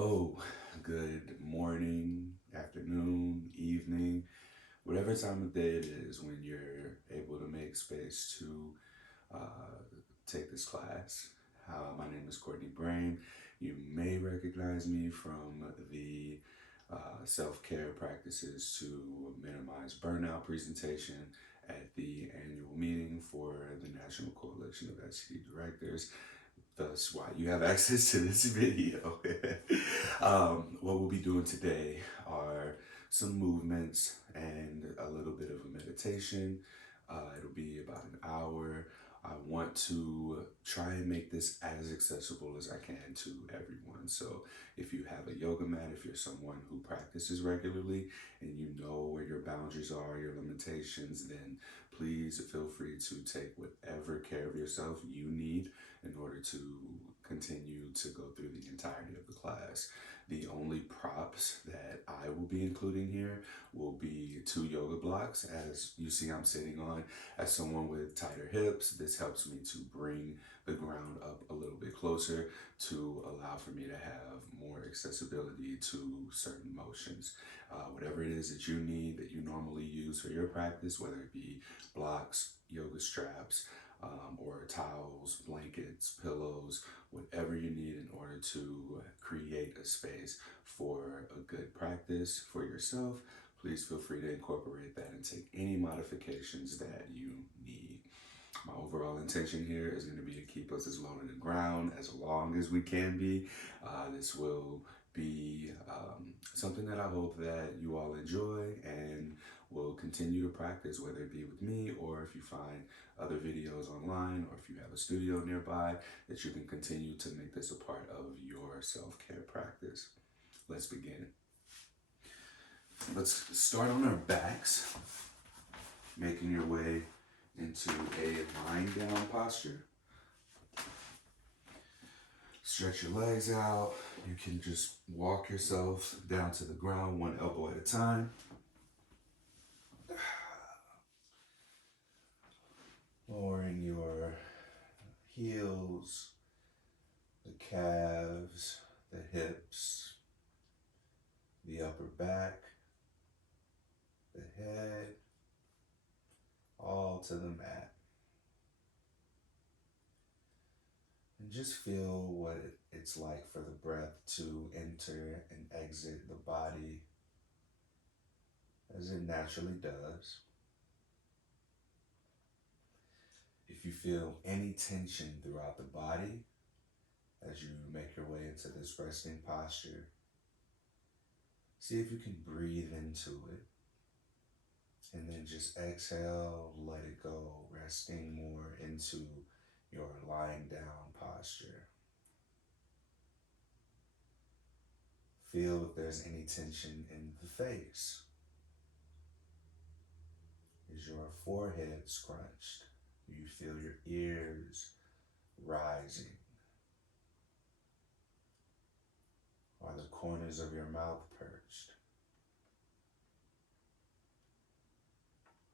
Hello, good morning, afternoon, evening, whatever time of day it is when you're able to make space to take this class. My name is Courtney Brain. You may recognize me from the self care practices to minimize burnout presentation at the annual meeting for the National Coalition of SCD Directors. Thus, why you have access to this video. What we'll be doing today are some movements and a little bit of a meditation. It'll be about an hour. I want to try and make this as accessible as I can to everyone. So if you have a yoga mat, if you're someone who practices regularly and you know where your boundaries are, your limitations, then please feel free to take whatever care of yourself you need in order to continue to go through the entirety of the class. The only props that I will be including here will be 2 yoga blocks. As you see, I'm sitting on. As someone with tighter hips, this helps me to bring the ground up a little bit closer to allow for me to have more accessibility to certain motions. Whatever it is that you need, that you normally use for your practice, whether it be blocks, yoga straps, or towels, blankets, pillows, whatever you need in order to create a space for a good practice for yourself. Please feel free to incorporate that and take any modifications that you need. My overall intention here is going to be to keep us as low to the ground as long as we can be. This will be something that I hope that you all enjoy and will continue to practice, whether it be with me or if you find other videos online or if you have a studio nearby, that you can continue to make this a part of your self-care practice. Let's begin. Let's start on our backs, making your way into a lying down posture. Stretch your legs out. You can just walk yourself down to the ground, one elbow at a time. Lowering your heels, the calves, the hips, the upper back, the head, all to the mat. And just feel what it's like for the breath to enter and exit the body as it naturally does. If you feel any tension throughout the body as you make your way into this resting posture, see if you can breathe into it. And then just exhale, let it go, resting more into your lying down posture. Feel if there's any tension in the face. Is your forehead scrunched? Do you feel your ears rising? Are the corners of your mouth perched?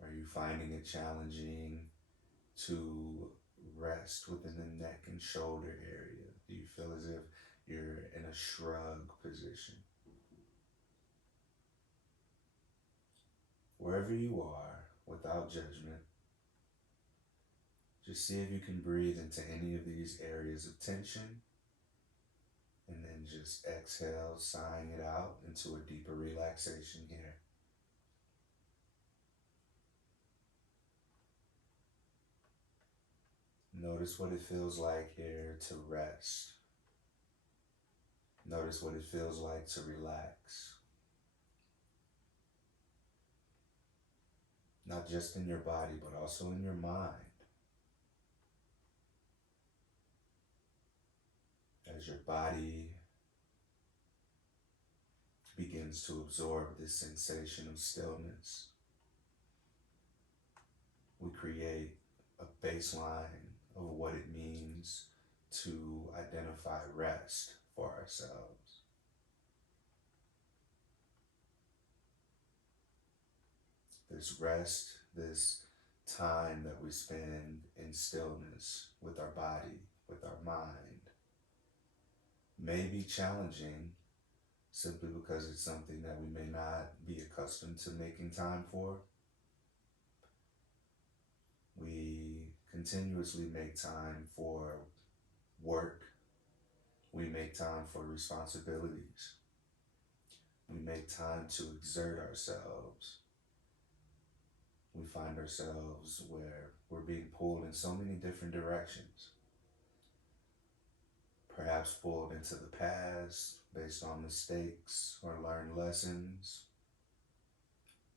Are you finding it challenging to rest within the neck and shoulder area? Do you feel as if you're in a shrug position? Wherever you are, without judgment, just see if you can breathe into any of these areas of tension, and then just exhale, sighing it out into a deeper relaxation here. Notice what it feels like here to rest. Notice what it feels like to relax. Not just in your body, but also in your mind. As your body begins to absorb this sensation of stillness, we create a baseline of what it means to identify rest for ourselves. This rest, this time that we spend in stillness with our body, with our mind, may be challenging simply because it's something that we may not be accustomed to making time for. We continuously make time for work. We make time for responsibilities. We make time to exert ourselves. We find ourselves where we're being pulled in so many different directions. Perhaps pulled into the past based on mistakes or learned lessons,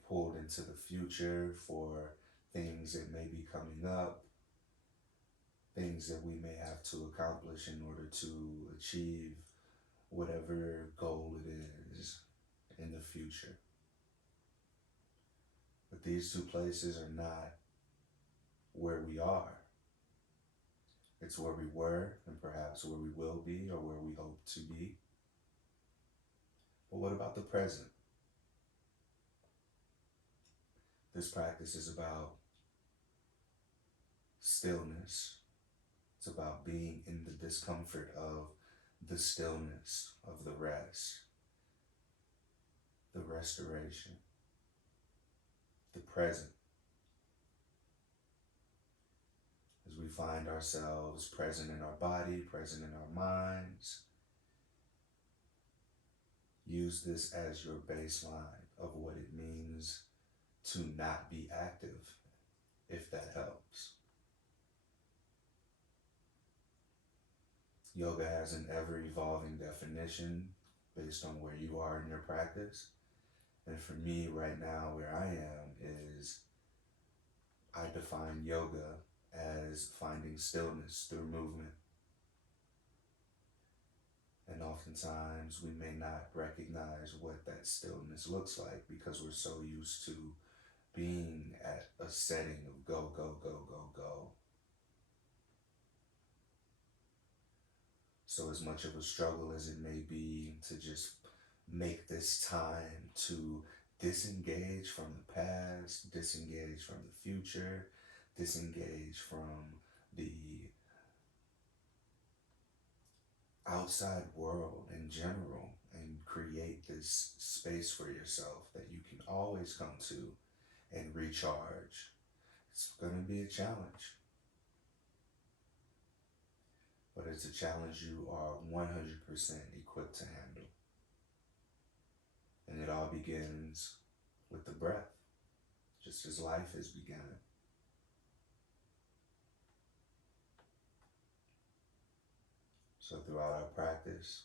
pulled into the future for things that may be coming up, things that we may have to accomplish in order to achieve whatever goal it is in the future. But these two places are not where we are. It's where we were and perhaps where we will be or where we hope to be. But what about the present? This practice is about stillness. It's about being in the discomfort of the stillness, of the rest, the restoration, the present. As we find ourselves present in our body, present in our minds, use this as your baseline of what it means to not be active, if that helps. Yoga has an ever-evolving definition based on where you are in your practice. And for me right now, where I am is I define yoga as finding stillness through movement. And oftentimes we may not recognize what that stillness looks like because we're so used to being at a setting of go, go, go, go, go. So as much of a struggle as it may be to just make this time to disengage from the past, disengage from the future, disengage from the outside world in general, and create this space for yourself that you can always come to and recharge. It's going to be a challenge, but it's a challenge you are 100% equipped to handle. And it all begins with the breath, just as life has begun. So throughout our practice,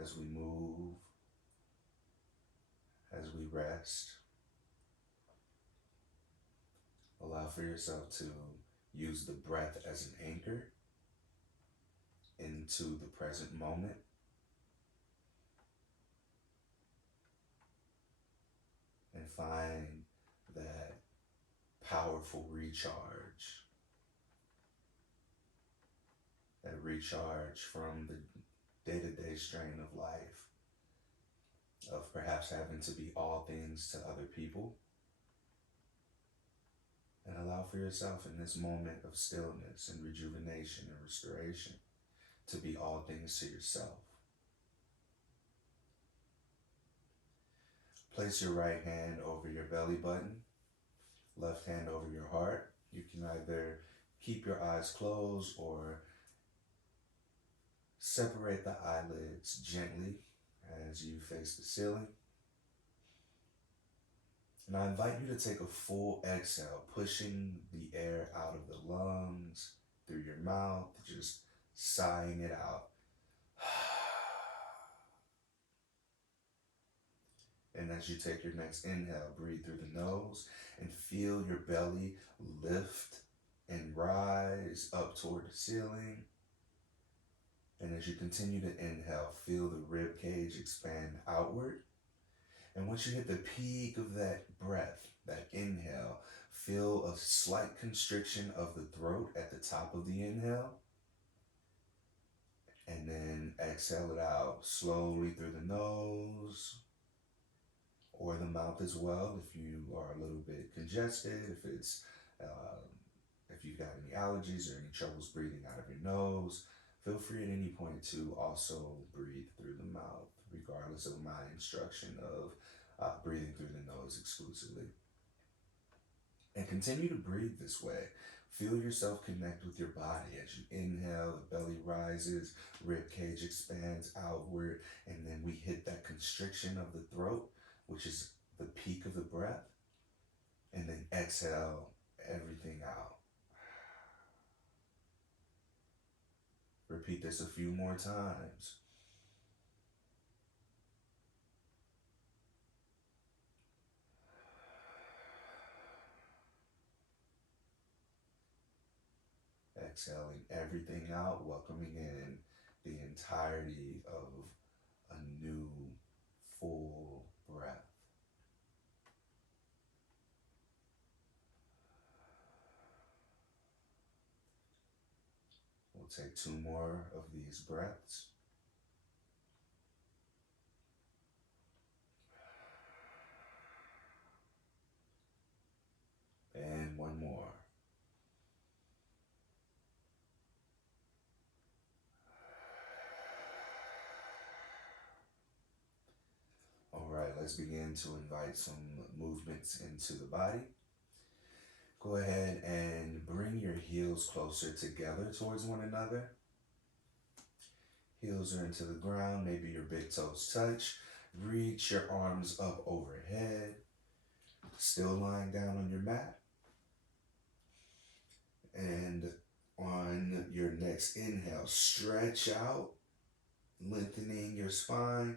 as we move, as we rest, allow for yourself to use the breath as an anchor into the present moment. And find that powerful recharge. That recharge from the day-to-day strain of life, of perhaps having to be all things to other people. And allow for yourself in this moment of stillness and rejuvenation and restoration to be all things to yourself. Place your right hand over your belly button, left hand over your heart. You can either keep your eyes closed or separate the eyelids gently as you face the ceiling. And I invite you to take a full exhale, pushing the air out of the lungs, through your mouth, just sighing it out. And as you take your next inhale, breathe through the nose and feel your belly lift and rise up toward the ceiling. And as you continue to inhale, feel the rib cage expand outward. And once you hit the peak of that breath, that inhale, feel a slight constriction of the throat at the top of the inhale. And then exhale it out slowly through the nose or the mouth as well if you are a little bit congested, if you've got any allergies or any troubles breathing out of your nose. Feel free at any point to also breathe through the mouth, regardless of my instruction of breathing through the nose exclusively. And continue to breathe this way. Feel yourself connect with your body as you inhale, the belly rises, rib cage expands outward, and then we hit that constriction of the throat, which is the peak of the breath, and then exhale everything out. Repeat this a few more times. Exhaling everything out, welcoming in the entirety of a new full breath. We'll take 2 more of these breaths. And 1 more. All right, let's begin to invite some movements into the body. Go ahead and bring your heels closer together towards one another. Heels are into the ground, maybe your big toes touch. Reach your arms up overhead. Still lying down on your mat. And on your next inhale, stretch out, lengthening your spine.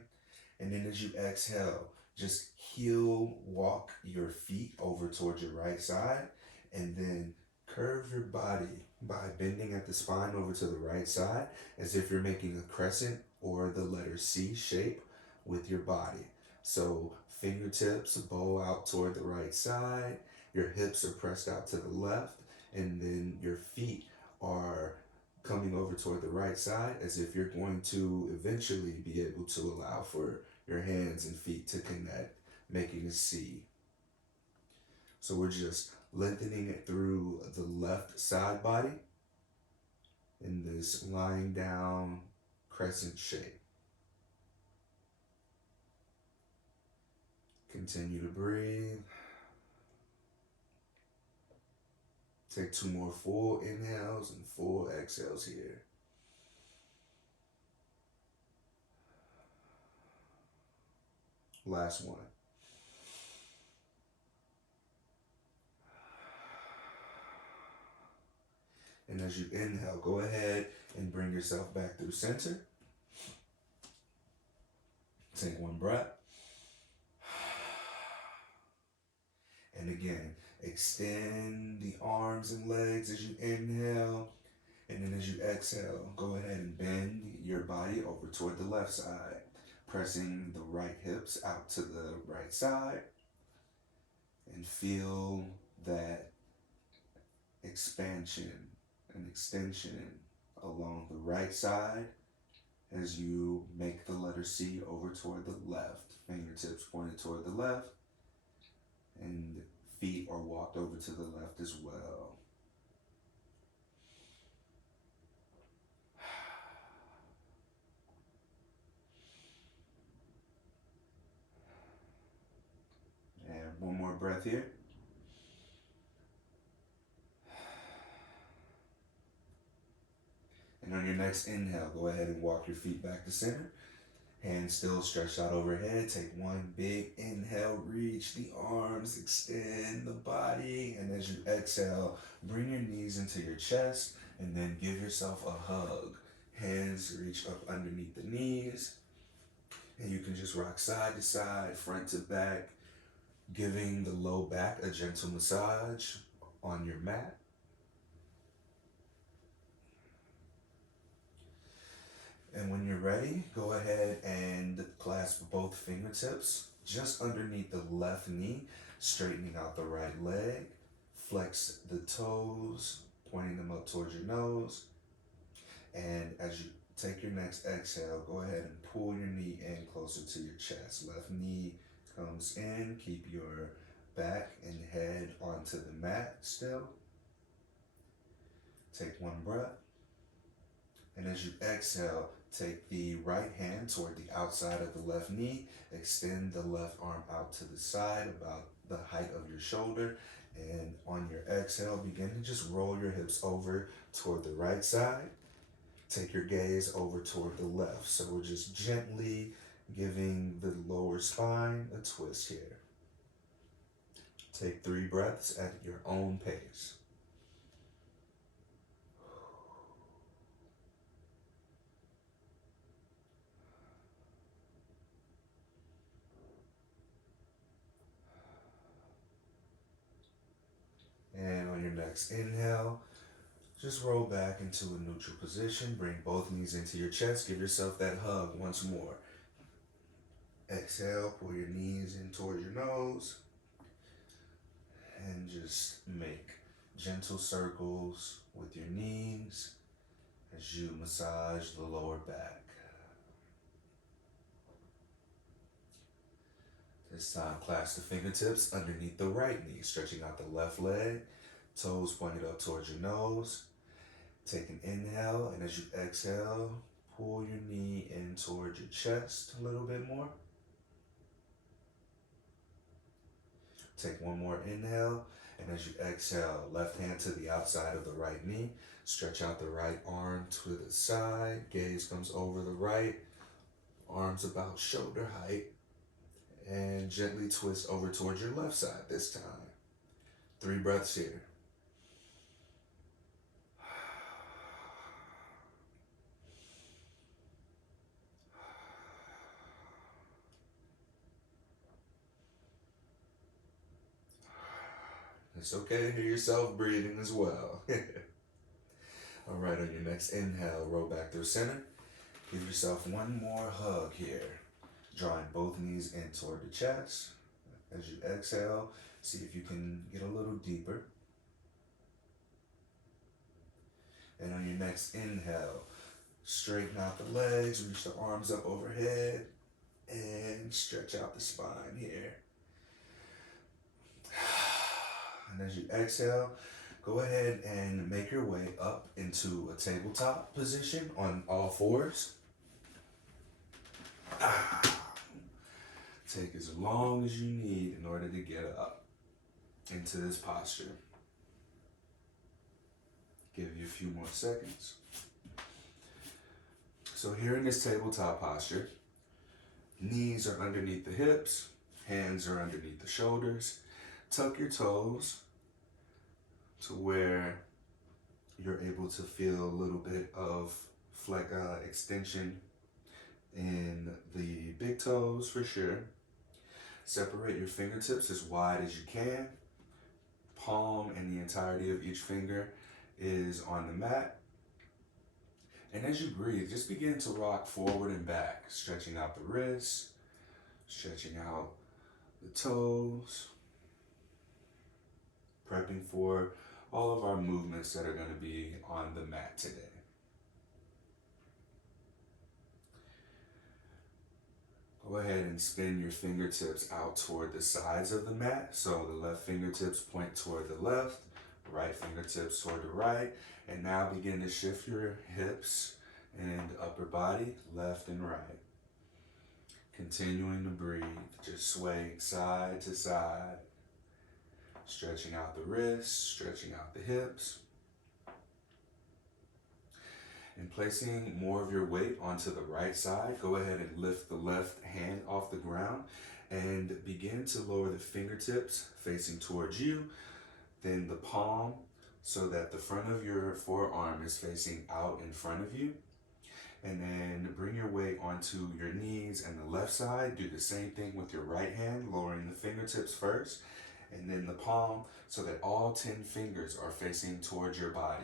And then as you exhale, just heel walk your feet over towards your right side, and then curve your body by bending at the spine over to the right side as if you're making a crescent or the letter C shape with your body. So fingertips bow out toward the right side, your hips are pressed out to the left, and then your feet are coming over toward the right side as if you're going to eventually be able to allow for your hands and feet to connect, making a C. So we're just lengthening it through the left side body in this lying down crescent shape. Continue to breathe. Take 2 more full inhales and full exhales here. Last one. And as you inhale, go ahead and bring yourself back through center. Take 1 breath. And again, extend the arms and legs as you inhale. And then as you exhale, go ahead and bend your body over toward the left side, pressing the right hips out to the right side. And feel that expansion and extension along the right side as you make the letter C over toward the left. Fingertips pointed toward the left, and feet are walked over to the left as well. And 1 more breath here. And on your next inhale, go ahead and walk your feet back to center. Hands still stretched out overhead. Take 1 big inhale, reach the arms, extend the body. And as you exhale, bring your knees into your chest and then give yourself a hug. Hands reach up underneath the knees. And you can just rock side to side, front to back, giving the low back a gentle massage on your mat. And when you're ready, go ahead and clasp both fingertips just underneath the left knee, straightening out the right leg. Flex the toes, pointing them up towards your nose. And as you take your next exhale, go ahead and pull your knee in closer to your chest. Left knee comes in. Keep your back and head onto the mat still. Take 1 breath. And as you exhale, take the right hand toward the outside of the left knee. Extend the left arm out to the side, about the height of your shoulder. And on your exhale, begin to just roll your hips over toward the right side. Take your gaze over toward the left. So we're just gently giving the lower spine a twist here. Take 3 breaths at your own pace. And on your next inhale, just roll back into a neutral position. Bring both knees into your chest. Give yourself that hug once more. Exhale, pull your knees in towards your nose. And just make gentle circles with your knees as you massage the lower back. This time, clasp the fingertips underneath the right knee, stretching out the left leg, toes pointed up towards your nose. Take an inhale, and as you exhale, pull your knee in towards your chest a little bit more. Take one more inhale, and as you exhale, left hand to the outside of the right knee. Stretch out the right arm to the side. Gaze comes over the right. Arms about shoulder height. And gently twist over towards your left side this time. 3 breaths here. It's okay to hear yourself breathing as well. All right, on your next inhale, roll back through center. Give yourself one more hug here. Drawing both knees in toward the chest. As you exhale, see if you can get a little deeper. And on your next inhale, straighten out the legs, reach the arms up overhead, and stretch out the spine here. And as you exhale, go ahead and make your way up into a tabletop position on all fours. Take as long as you need in order to get up into this posture. Give you a few more seconds. So here in this tabletop posture, knees are underneath the hips, hands are underneath the shoulders. Tuck your toes to where you're able to feel a little bit of extension in the big toes for sure. Separate your fingertips as wide as you can. Palm and the entirety of each finger is on the mat. And as you breathe, just begin to rock forward and back, stretching out the wrists, stretching out the toes, prepping for all of our movements that are going to be on the mat today. Go ahead and spin your fingertips out toward the sides of the mat. So the left fingertips point toward the left, right fingertips toward the right. And now begin to shift your hips and upper body left and right. Continuing to breathe, just swaying side to side. Stretching out the wrists, stretching out the hips. And placing more of your weight onto the right side, go ahead and lift the left hand off the ground and begin to lower the fingertips facing towards you, then the palm so that the front of your forearm is facing out in front of you. And then bring your weight onto your knees and the left side. Do the same thing with your right hand, lowering the fingertips first, and then the palm so that all 10 fingers are facing towards your body.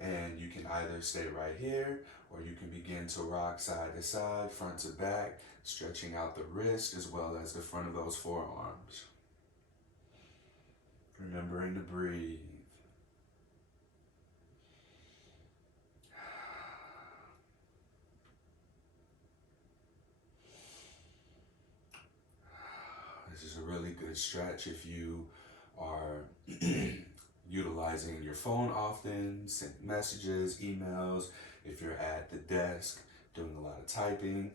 And you can either stay right here, or you can begin to rock side to side, front to back, stretching out the wrist as well as the front of those forearms. Remembering to breathe. This is a really good stretch if you are utilizing utilizing your phone often, sending messages, emails, if you're at the desk doing a lot of typing,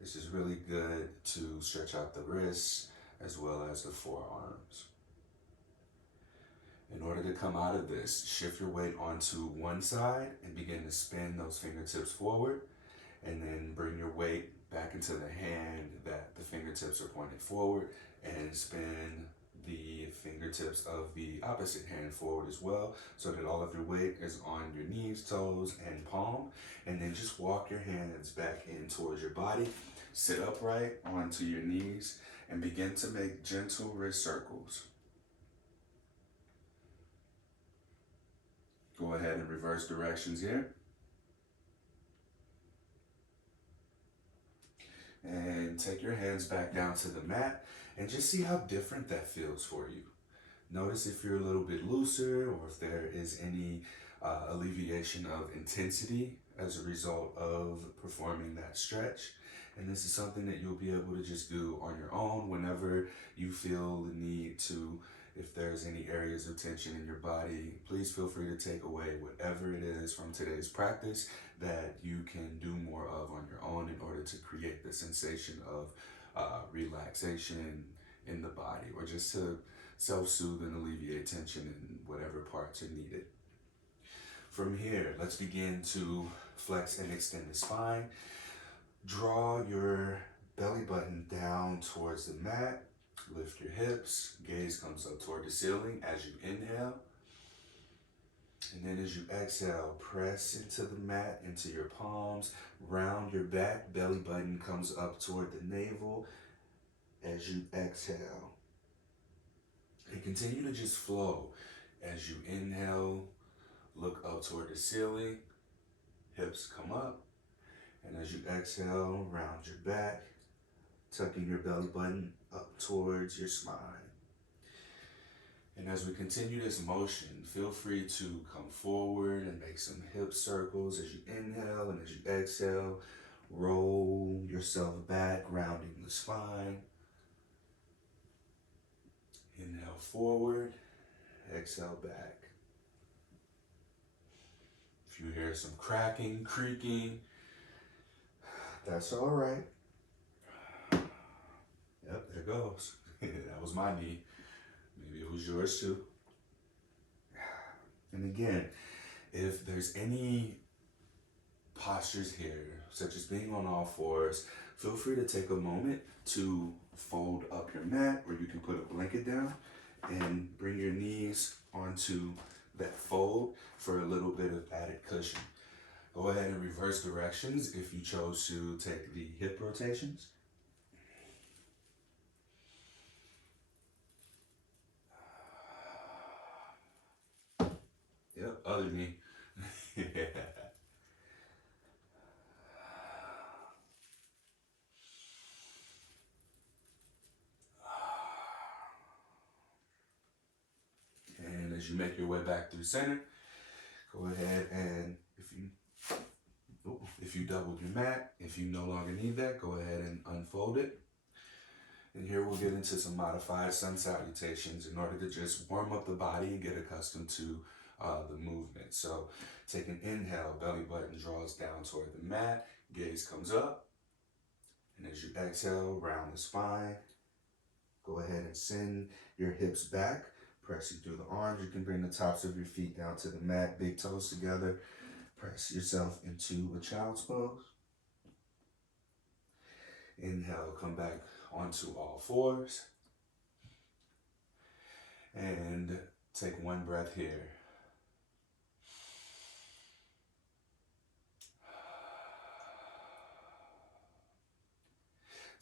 this is really good to stretch out the wrists as well as the forearms. In order to come out of this, shift your weight onto one side and begin to spin those fingertips forward, and then bring your weight back into the hand that the fingertips are pointed forward, and spin the fingertips of the opposite hand forward as well, so that all of your weight is on your knees, toes, and palm. And then just walk your hands back in towards your body. Sit upright onto your knees and begin to make gentle wrist circles. Go ahead and reverse directions here. And take your hands back down to the mat and just see how different that feels for you. Notice if you're a little bit looser or if there is any alleviation of intensity as a result of performing that stretch. And this is something that you'll be able to just do on your own whenever you feel the need to. If there's any areas of tension in your body, please feel free to take away whatever it is from today's practice that you can do more of on your own in order to create the sensation of relaxation in the body, or just to self-soothe and alleviate tension in whatever parts are needed. From here, let's begin to flex and extend the spine. Draw your belly button down towards the mat. Lift your hips, gaze comes up toward the ceiling as you inhale. And then as you exhale, press into the mat, into your palms, round your back, belly button comes up toward the navel as you exhale. And continue to just flow as you inhale, look up toward the ceiling, hips come up. And as you exhale, round your back, tucking your belly button up towards your spine. And as we continue this motion, feel free to come forward and make some hip circles as you inhale, and as you exhale, roll yourself back, rounding the spine. Inhale forward, exhale back. If you hear some cracking, creaking, that's all right. Yep, there goes. That was my knee. Maybe it was yours too. And again, if there's any postures here, such as being on all fours, feel free to take a moment to fold up your mat, or you can put a blanket down and bring your knees onto that fold for a little bit of added cushion. Go ahead and reverse directions if you chose to take the hip rotations. Yep, other knee. And as you make your way back through center, go ahead and if you doubled your mat, if you no longer need that, go ahead and unfold it. And here we'll get into some modified sun salutations in order to just warm up the body and get accustomed to the movement. So take an inhale, belly button draws down toward the mat, gaze comes up. And as you exhale, round the spine. Go ahead and send your hips back, pressing through the arms. You can bring the tops of your feet down to the mat, big toes together. Press yourself into a child's pose. Inhale, come back onto all fours. And take one breath here.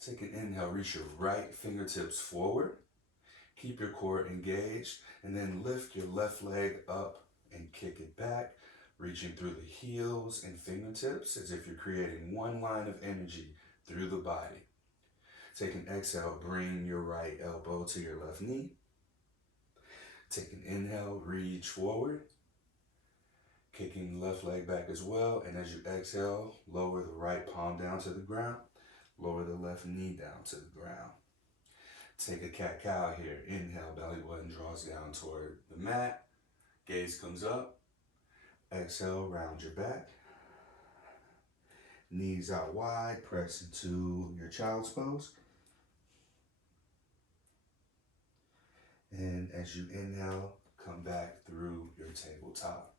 Take an inhale, reach your right fingertips forward. Keep your core engaged, and then lift your left leg up and kick it back, reaching through the heels and fingertips as if you're creating one line of energy through the body. Take an exhale, bring your right elbow to your left knee. Take an inhale, reach forward, kicking the left leg back as well. And as you exhale, lower the right palm down to the ground, lower the left knee down to the ground. Take a cat-cow here. Inhale, belly button draws down toward the mat. Gaze comes up. Exhale, round your back. Knees out wide, press into your child's pose. And as you inhale, come back through your tabletop.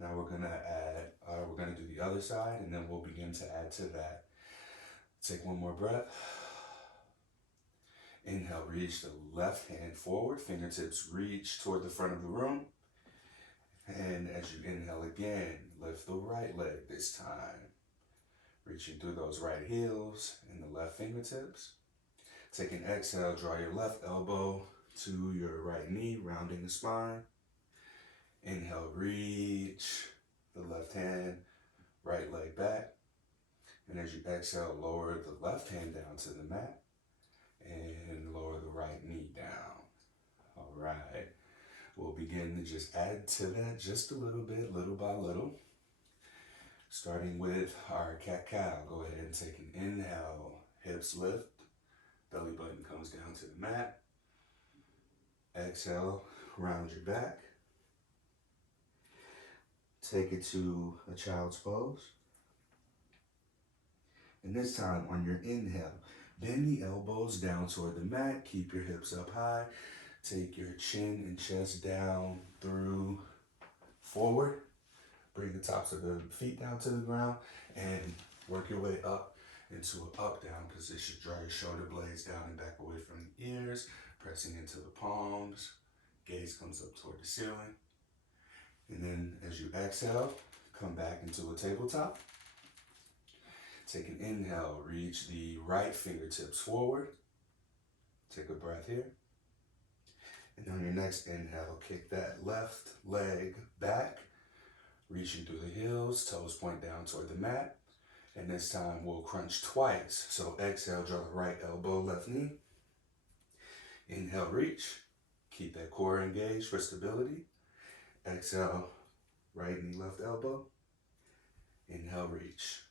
Now we're gonna do the other side, and then we'll begin to add to that. Take one more breath. Inhale, reach the left hand forward, fingertips reach toward the front of the room. And as you inhale again, lift the right leg this time. Reaching through those right heels and the left fingertips. Take an exhale, draw your left elbow to your right knee, rounding the spine. Inhale, reach the left hand, right leg back. And as you exhale, lower the left hand down to the mat and lower the right knee down. All right. We'll begin to just add to that just a little bit, little by little. Starting with our cat-cow. Go ahead and take an inhale, hips lift, belly button comes down to the mat. Exhale, round your back. Take it to a child's pose. And this time on your inhale, bend the elbows down toward the mat, keep your hips up high. Take your chin and chest down through forward. Bring the tops of the feet down to the ground and work your way up into an up-down position. Draw your shoulder blades down and back away from the ears, pressing into the palms. Gaze comes up toward the ceiling. And then as you exhale, come back into a tabletop. Take an inhale, reach the right fingertips forward. Take a breath here. And on your next inhale, kick that left leg back, reaching through the heels, toes point down toward the mat. And this time we'll crunch twice. So exhale, draw the right elbow, left knee. Inhale, reach. Keep that core engaged for stability. Exhale, right knee, left elbow. Inhale, reach.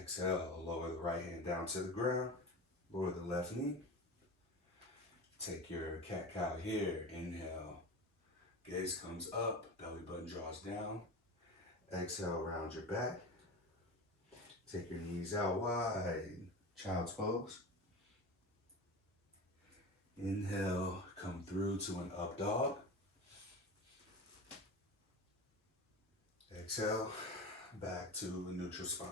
Exhale, lower the right hand down to the ground. Lower the left knee. Take your cat-cow here. Inhale. Gaze comes up, belly button draws down. Exhale, round your back. Take your knees out wide, child's pose. Inhale, come through to an up dog. Exhale, back to a neutral spine.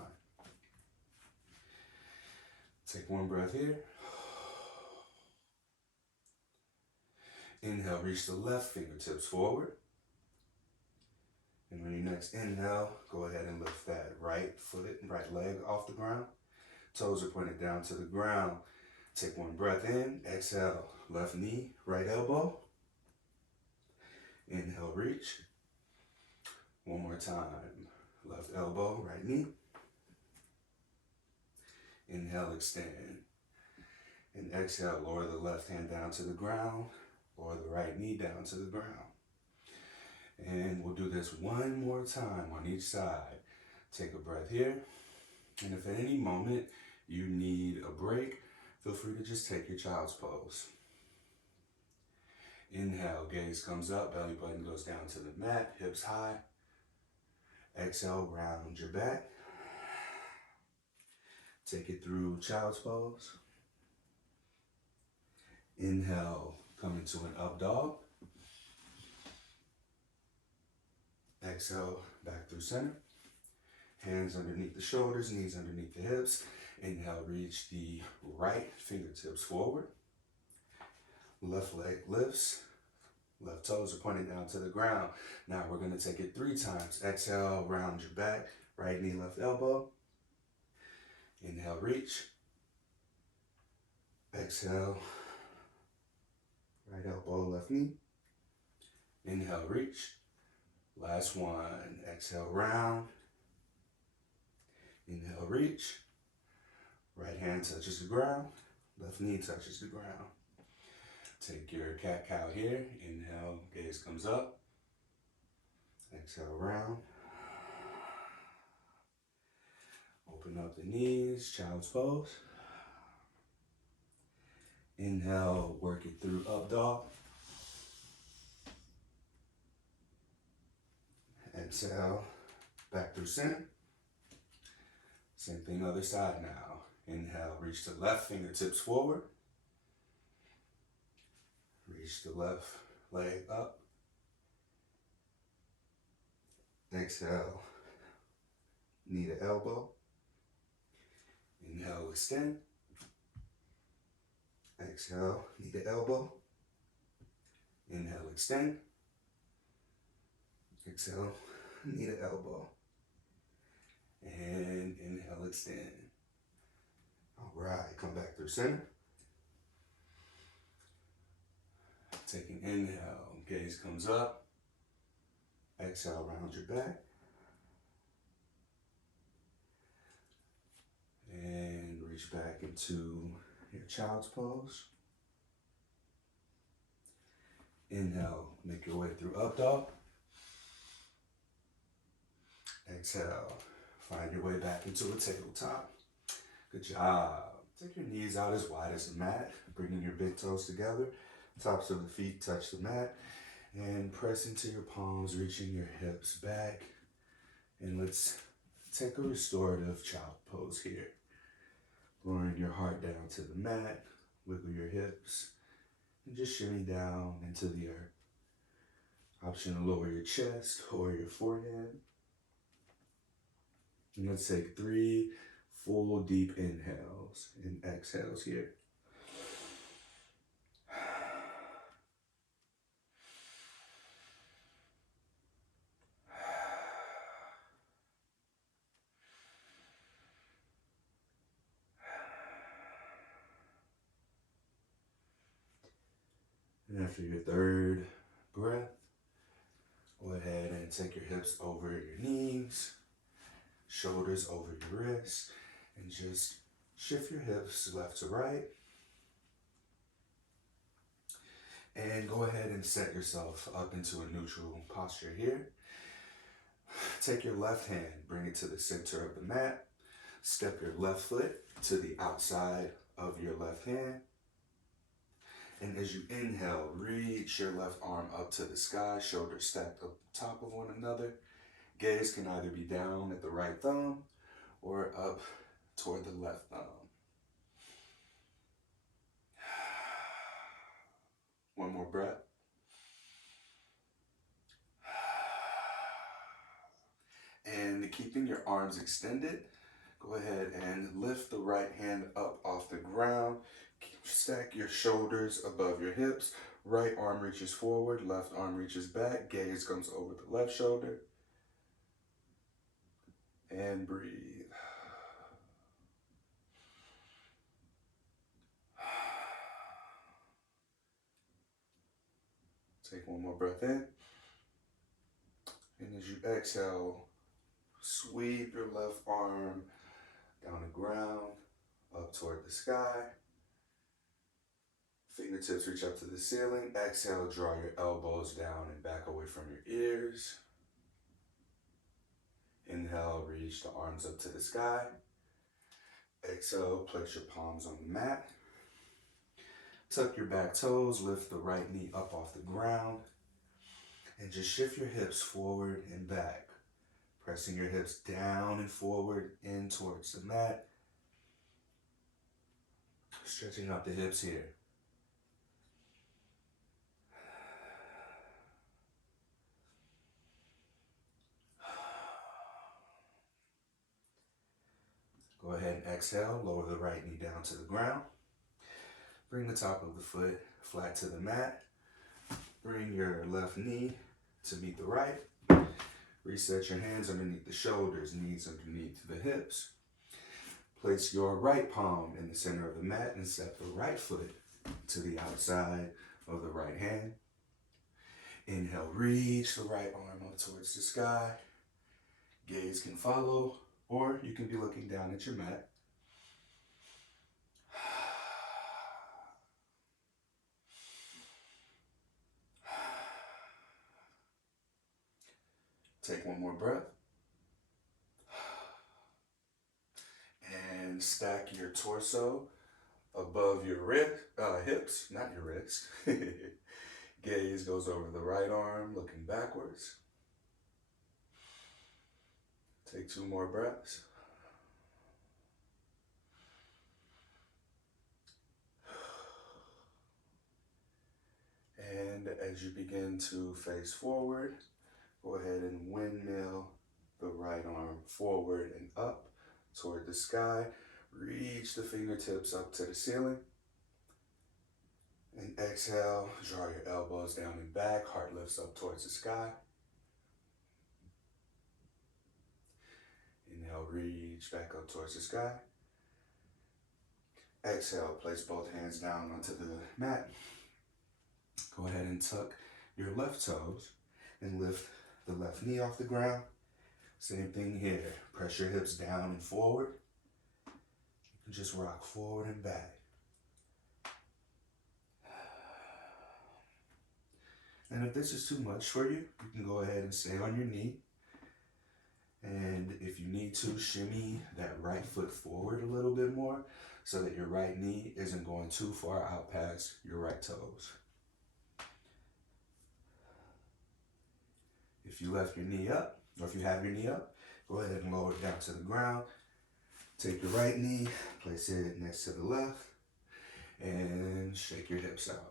Take one breath here. Inhale, reach the left fingertips forward. And when you next inhale, go ahead and lift that right foot and right leg off the ground. Toes are pointed down to the ground. Take one breath in. Exhale, left knee, right elbow. Inhale, reach. One more time. Left elbow, right knee. Inhale, extend. And exhale, lower the left hand down to the ground. Lower the right knee down to the ground. And we'll do this one more time on each side. Take a breath here. And if at any moment you need a break, feel free to just take your child's pose. Inhale, gaze comes up, belly button goes down to the mat, hips high. Exhale, round your back. Take it through child's pose. Inhale, come into an up dog. Exhale, back through center. Hands underneath the shoulders, knees underneath the hips. Inhale, reach the right fingertips forward. Left leg lifts. Left toes are pointing down to the ground. Now we're going to take it 3 times. Exhale, round your back. Right knee, left elbow. Inhale, reach. Exhale, right elbow, left knee. Inhale, reach. Last one. Exhale, round. Inhale, reach. Right hand touches the ground. Left knee touches the ground. Take your cat-cow here. Inhale, gaze comes up. Exhale, round. Open up the knees, child's pose. Inhale, work it through up dog. Exhale, back through center. Same thing other side now. Inhale, reach the left fingertips forward. Reach the left leg up. Exhale, knee to elbow. Inhale, extend. Exhale, knee to elbow. Inhale, extend. Exhale, knee to elbow. And inhale, extend. All right, come back through center. Taking inhale, gaze comes up. Exhale, round your back. And reach back into your child's pose. Inhale, make your way through up dog. Exhale, find your way back into a tabletop. Good job. Take your knees out as wide as the mat, bringing your big toes together. Tops of the feet touch the mat. And press into your palms, reaching your hips back. And let's take a restorative child pose here. Lowering your heart down to the mat, wiggle your hips, and just shimmy down into the earth. Option to lower your chest or your forehead. And let's take 3 full deep inhales and exhales here. And after your third breath, go ahead and take your hips over your knees, shoulders over your wrists, and just shift your hips left to right. And go ahead and set yourself up into a neutral posture here. Take your left hand, bring it to the center of the mat. Step your left foot to the outside of your left hand. And as you inhale, reach your left arm up to the sky, shoulders stacked up top of one another. Gaze can either be down at the right thumb or up toward the left thumb. One more breath. And keeping your arms extended, go ahead and lift the right hand up off the ground. Stack your shoulders above your hips. Right arm reaches forward, left arm reaches back. Gaze comes over the left shoulder. And breathe. Take one more breath in. And as you exhale, sweep your left arm down the ground, up toward the sky. Fingertips reach up to the ceiling. Exhale, draw your elbows down and back away from your ears. Inhale, reach the arms up to the sky. Exhale, place your palms on the mat. Tuck your back toes, lift the right knee up off the ground. And just shift your hips forward and back. Pressing your hips down and forward in towards the mat. Stretching out the hips here. Go ahead and exhale, lower the right knee down to the ground. Bring the top of the foot flat to the mat. Bring your left knee to meet the right. Reset your hands underneath the shoulders, knees underneath the hips. Place your right palm in the center of the mat and step the right foot to the outside of the right hand. Inhale, reach the right arm up towards the sky. Gaze can follow, or you can be looking down at your mat. Take one more breath. And stack your torso above your hips, not your wrists. Gaze goes over the right arm, looking backwards. Take 2 more breaths. And as you begin to face forward, go ahead and windmill the right arm forward and up toward the sky. Reach the fingertips up to the ceiling. And exhale, draw your elbows down and back, heart lifts up towards the sky. Inhale, reach back up towards the sky. Exhale, place both hands down onto the mat. Go ahead and tuck your left toes and lift the left knee off the ground. Same thing here. Press your hips down and forward. You can just rock forward and back. And if this is too much for you, you can go ahead and stay on your knee. And if you need to, shimmy that right foot forward a little bit more so that your right knee isn't going too far out past your right toes. If you left your knee up, or if you have your knee up, go ahead and lower it down to the ground. Take your right knee, place it next to the left, and shake your hips out.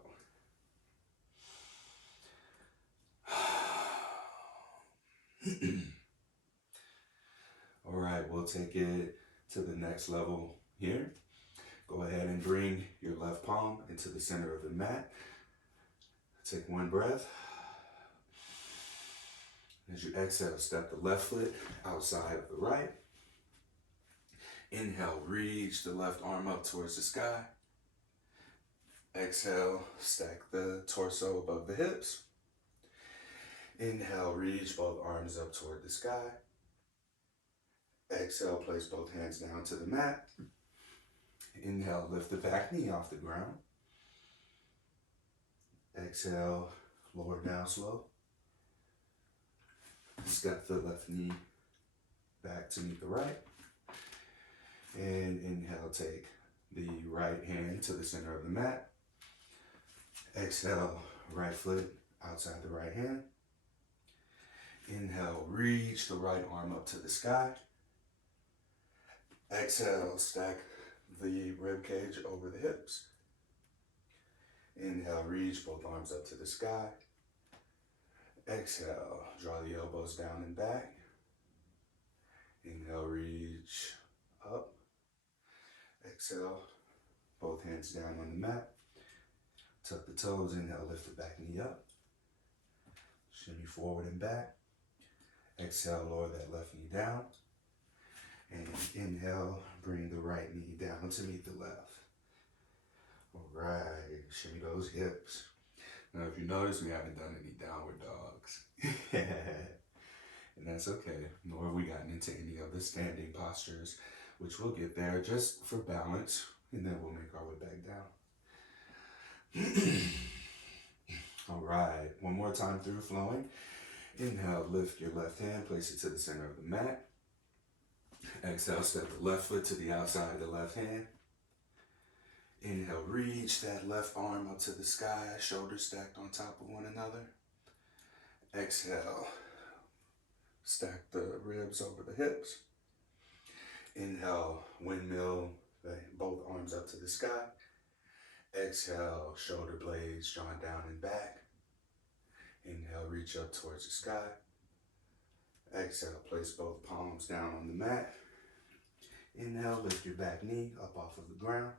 All right, we'll take it to the next level here. Go ahead and bring your left palm into the center of the mat. Take 1 breath. As you exhale, step the left foot outside of the right. Inhale, reach the left arm up towards the sky. Exhale, stack the torso above the hips. Inhale, reach both arms up toward the sky. Exhale, place both hands down to the mat. Inhale, lift the back knee off the ground. Exhale, lower down slow. Step the left knee back to meet the right. And inhale, take the right hand to the center of the mat. Exhale, right foot outside the right hand. Inhale, reach the right arm up to the sky. Exhale, stack the rib cage over the hips. Inhale, reach both arms up to the sky. Exhale, draw the elbows down and back. Inhale, reach up. Exhale, both hands down on the mat. Tuck the toes, inhale, lift the back knee up. Shimmy forward and back. Exhale, lower that left knee down. And inhale, bring the right knee down to meet the left. All right, shimmy those hips. Now, if you notice, we haven't done any downward dogs. And that's okay, nor have we gotten into any of the standing postures, which we'll get there just for balance, and then we'll make our way back down. All right, one more time through flowing. Inhale, lift your left hand, place it to the center of the mat. Exhale, step the left foot to the outside of the left hand. Inhale, reach that left arm up to the sky, shoulders stacked on top of one another. Exhale, stack the ribs over the hips. Inhale, windmill both arms up to the sky. Exhale, shoulder blades drawn down and back. Inhale, reach up towards the sky. Exhale, place both palms down on the mat. Inhale, lift your back knee up off of the ground.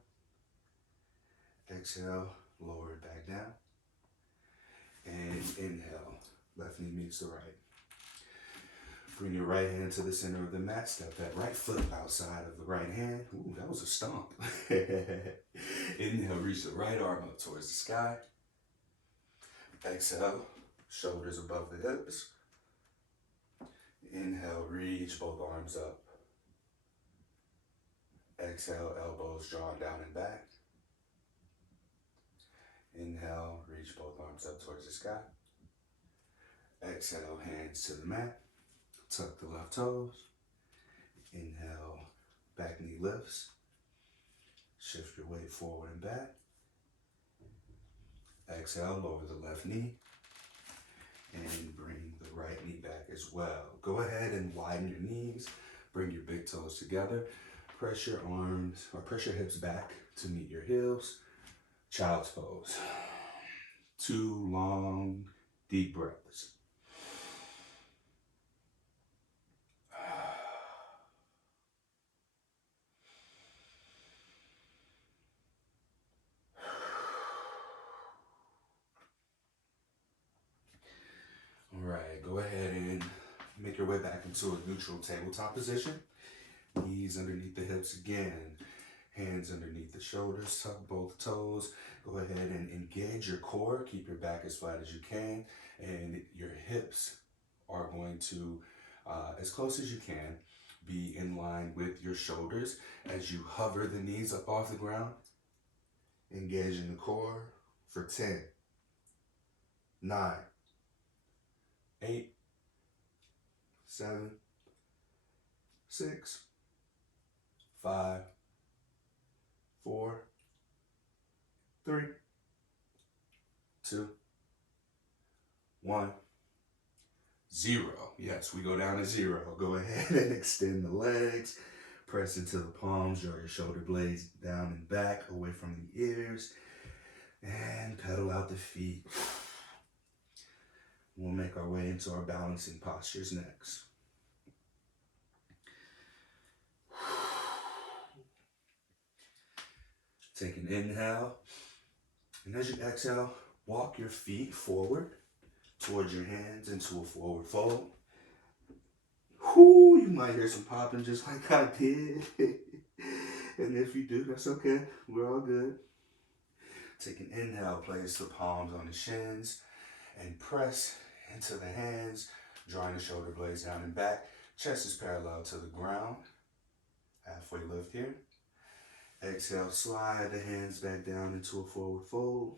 Exhale, lower it back down. And inhale, left knee meets the right. Bring your right hand to the center of the mat. Step that right foot outside of the right hand. Ooh, that was a stomp. Inhale, reach the right arm up towards the sky. Exhale, shoulders above the hips. Inhale, reach both arms up. Exhale, elbows drawn down and back. Inhale, reach both arms up towards the sky. Exhale, hands to the mat. Tuck the left toes. Inhale, back knee lifts. Shift your weight forward and back. Exhale, lower the left knee. And bring the right knee back as well. Go ahead and widen your knees, bring your big toes together, press your arms or press your hips back to meet your heels. Child's pose. 2 long, deep breaths. All right, go ahead and make your way back into a neutral tabletop position. Knees underneath the hips again. Hands underneath the shoulders, tuck both toes. Go ahead and engage your core. Keep your back as flat as you can. And your hips are going to, as close as you can, be in line with your shoulders as you hover the knees up off the ground. Engaging the core for 10, 9, 8, 7, 6, 5, 4, 3, 2, 1, 0. Yes, we go down to 0. Go ahead and extend the legs. Press into the palms, draw your shoulder blades down and back, away from the ears. And pedal out the feet. We'll make our way into our balancing postures next. Take an inhale. And as you exhale, walk your feet forward towards your hands into a forward fold. Whoo, you might hear some popping just like I did. And if you do, that's okay. We're all good. Take an inhale, place the palms on the shins and press into the hands, drawing the shoulder blades down and back. Chest is parallel to the ground. Halfway lift here. Exhale, slide the hands back down into a forward fold.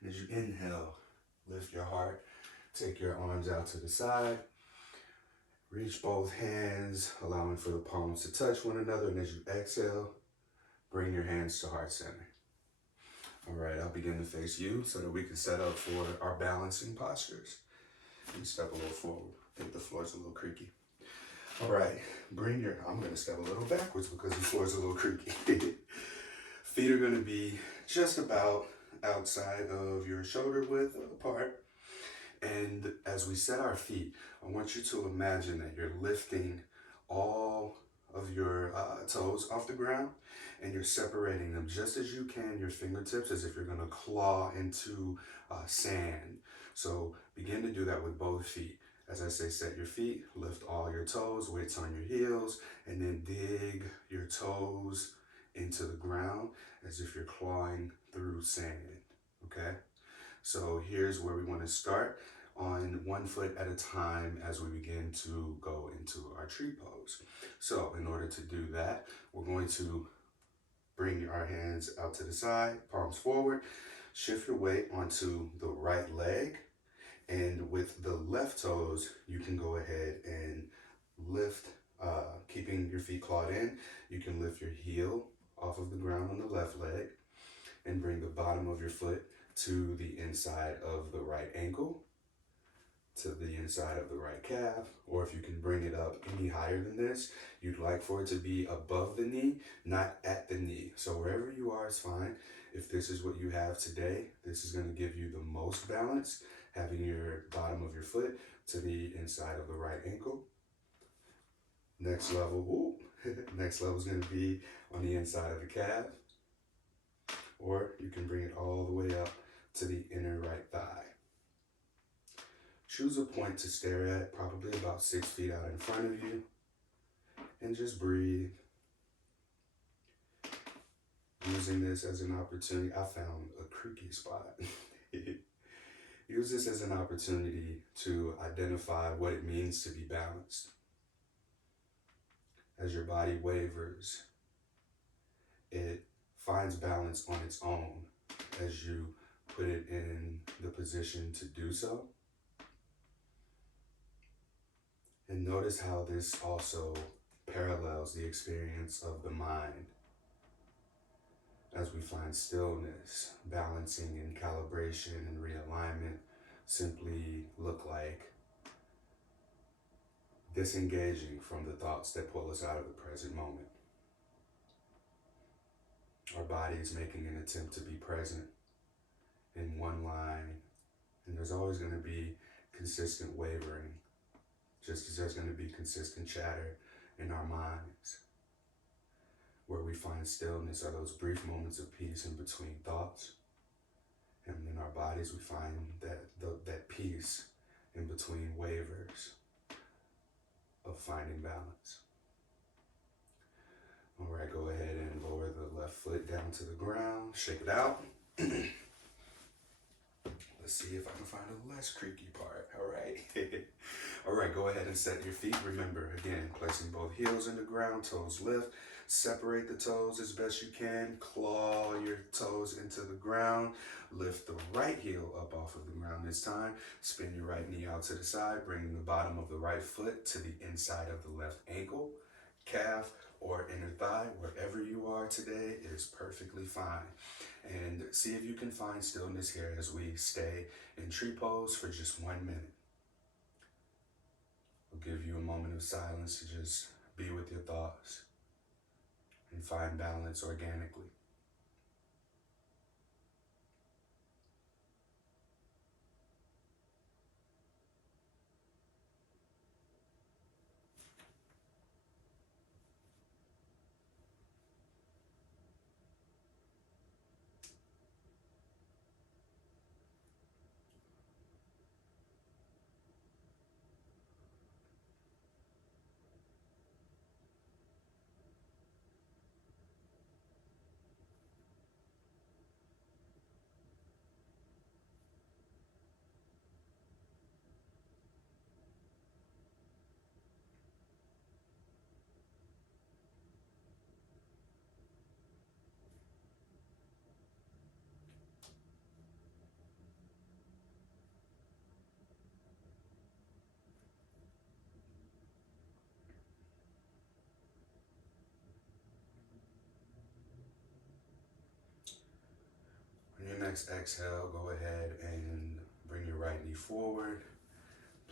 And as you inhale, lift your heart. Take your arms out to the side. Reach both hands, allowing for the palms to touch one another. And as you exhale, bring your hands to heart center. All right, I'll begin to face you so that we can set up for our balancing postures. And step a little forward. I think the floor's a little creaky. All right, I'm gonna step a little backwards because the floor's a little creaky. Feet are gonna be just about outside of your shoulder width apart. And as we set our feet, I want you to imagine that you're lifting all of your toes off the ground and you're separating them just as you can, your fingertips, as if you're gonna claw into sand. So begin to do that with both feet. As I say, set your feet, lift all your toes, weights on your heels, and then dig your toes into the ground as if you're clawing through sand, okay? So here's where we want to start, on 1 foot at a time as we begin to go into our tree pose. So in order to do that, we're going to bring our hands out to the side, palms forward, shift your weight onto the right leg, and with the left toes, you can go ahead and lift, keeping your feet clawed in. You can lift your heel off of the ground on the left leg and bring the bottom of your foot to the inside of the right ankle, to the inside of the right calf, or if you can bring it up any higher than this, you'd like for it to be above the knee, not at the knee. So wherever you are is fine. If this is what you have today, this is going to give you the most balance, having your bottom of your foot to the inside of the right ankle. Next level, next level is going to be on the inside of the calf, or you can bring it all the way up to the inner right thigh. Choose a point to stare at, probably about 6 feet out in front of you, and just breathe. Using this as an opportunity, I found a creaky spot. Use this as an opportunity to identify what it means to be balanced. As your body wavers, it finds balance on its own as you put it in the position to do so. And notice how this also parallels the experience of the mind. As we find stillness, balancing and calibration and realignment simply look like disengaging from the thoughts that pull us out of the present moment. Our body is making an attempt to be present in one line, and there's always going to be consistent wavering, just as there's going to be consistent chatter in our minds. Where we find stillness are those brief moments of peace in between thoughts, and in our bodies we find that peace in between wavers of finding balance. All right, go ahead and lower the left foot down to the ground, shake it out. Let's see if I can find a less creaky part. All right. All right, go ahead and set your feet. Remember, again, placing both heels in the ground, toes lift. Separate the toes as best you can. Claw your toes into the ground. Lift the right heel up off of the ground this time. Spin your right knee out to the side, bringing the bottom of the right foot to the inside of the left ankle, calf, or inner thigh. Wherever you are today is perfectly fine. And see if you can find stillness here as we stay in tree pose for just 1 minute. I'll give you a moment of silence to just be with your thoughts and find balance organically. On your next exhale, go ahead and bring your right knee forward.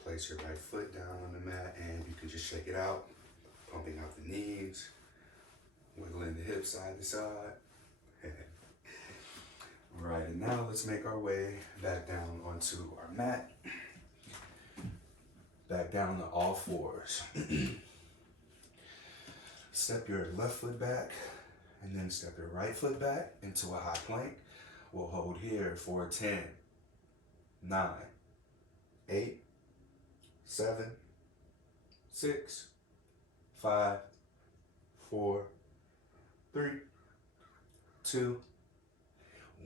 Place your right foot down on the mat, and you can just shake it out, pumping out the knees, wiggling the hips side to side. All right, and now let's make our way back down onto our mat. Back down to all fours. Step your left foot back, and then step your right foot back into a high plank. We'll hold here for 10, 9, 8, 7, 6, 5, 4, 3, 2,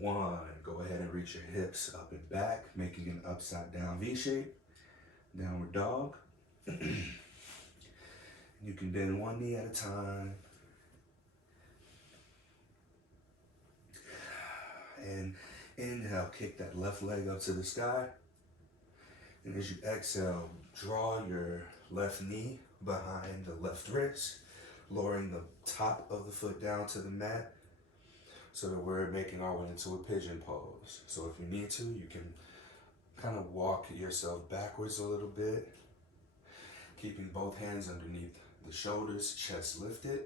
1. Go ahead and reach your hips up and back, making an upside down V shape. Downward dog. You can bend one knee at a time. And inhale, kick that left leg up to the sky. And as you exhale, draw your left knee behind the left wrist, lowering the top of the foot down to the mat so that we're making our way into a pigeon pose. So if you need to, you can kind of walk yourself backwards a little bit, keeping both hands underneath the shoulders, chest lifted.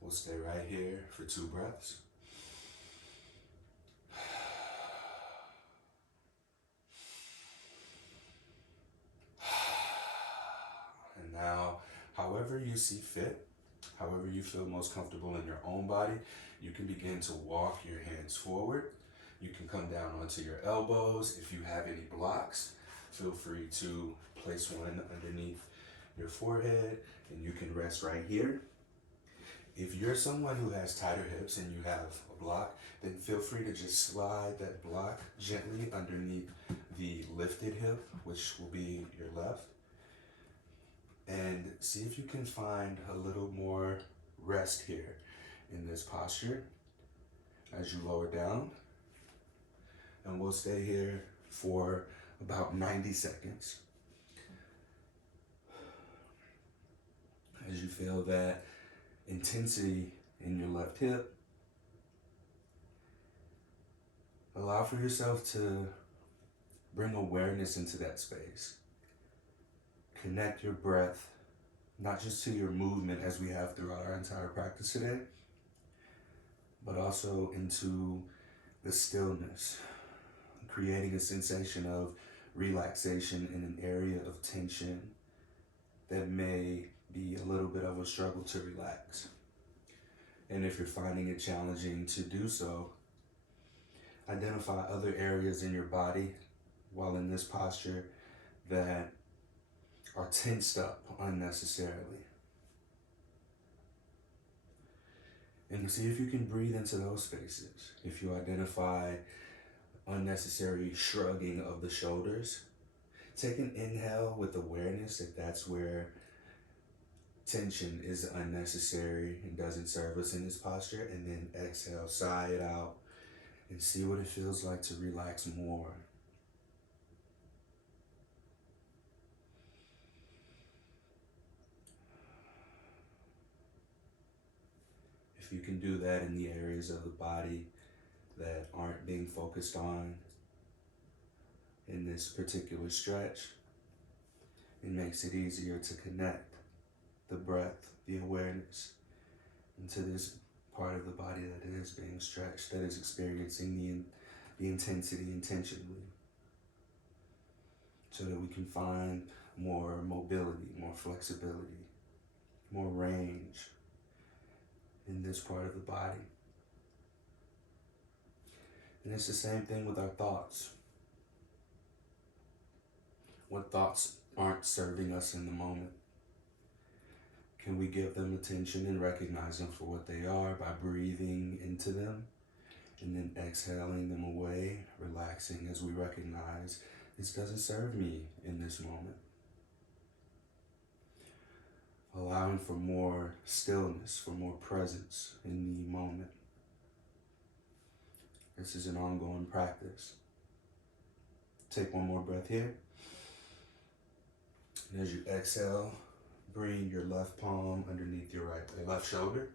We'll stay right here for 2 breaths. And now, however you see fit, however you feel most comfortable in your own body, you can begin to walk your hands forward. You can come down onto your elbows. If you have any blocks, feel free to place one underneath your forehead, and you can rest right here. If you're someone who has tighter hips and you have a block, then feel free to just slide that block gently underneath the lifted hip, which will be your left. And see if you can find a little more rest here in this posture as you lower down. And we'll stay here for about 90 seconds. As you feel that intensity in your left hip, allow for yourself to bring awareness into that space. Connect your breath not just to your movement as we have throughout our entire practice today, but also into the stillness, creating a sensation of relaxation in an area of tension that may be a little bit of a struggle to relax. And if you're finding it challenging to do so, identify other areas in your body while in this posture that are tensed up unnecessarily. And see if you can breathe into those spaces. If you identify unnecessary shrugging of the shoulders, take an inhale with awareness that that's where tension is unnecessary and doesn't serve us in this posture, and then exhale, sigh it out, and see what it feels like to relax more. If you can do that in the areas of the body that aren't being focused on in this particular stretch, it makes it easier to connect the breath, the awareness, into this part of the body that is being stretched, that is experiencing the intensity intentionally, so that we can find more mobility, more flexibility, more range in this part of the body. And it's the same thing with our thoughts. What thoughts aren't serving us in the moment? Can we give them attention and recognize them for what they are by breathing into them and then exhaling them away, relaxing as we recognize this doesn't serve me in this moment. Allowing for more stillness, for more presence in the moment. This is an ongoing practice. Take one more breath here. And as you exhale, bring your left palm underneath your left shoulder,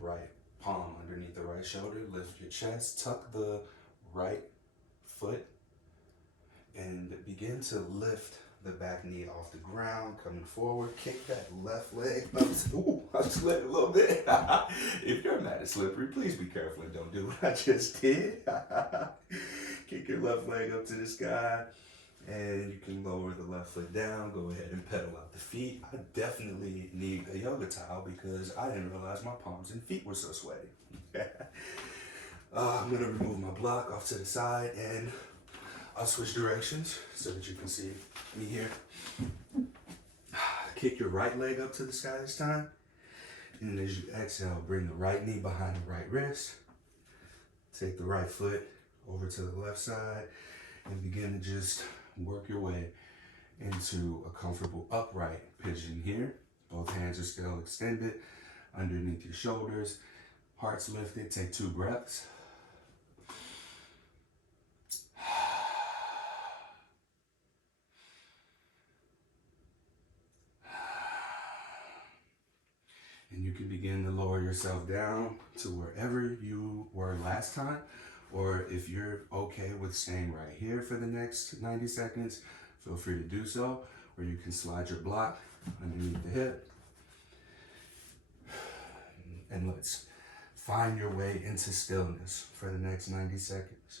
right palm underneath the right shoulder. Lift your chest, tuck the right foot, and begin to lift the back knee off the ground, coming forward. Kick that left leg up. Ooh, I slipped a little bit. If your mat is slippery, please be careful and don't do what I just did. Kick your left leg up to the sky, and you can lower the left foot down. Go ahead and pedal out the feet. I definitely need a yoga towel because I didn't realize my palms and feet were so sweaty. I'm gonna remove my block off to the side, and I'll switch directions so that you can see me here. Kick your right leg up to the sky this time. And as you exhale, bring the right knee behind the right wrist. Take the right foot over to the left side and begin to just work your way into a comfortable upright pigeon here. Both hands are still extended underneath your shoulders. Heart's lifted. Take 2 breaths. And you can begin to lower yourself down to wherever you were last time, or if you're okay with staying right here for the next 90 seconds, feel free to do so, or you can slide your block underneath the hip. And let's find your way into stillness for the next 90 seconds.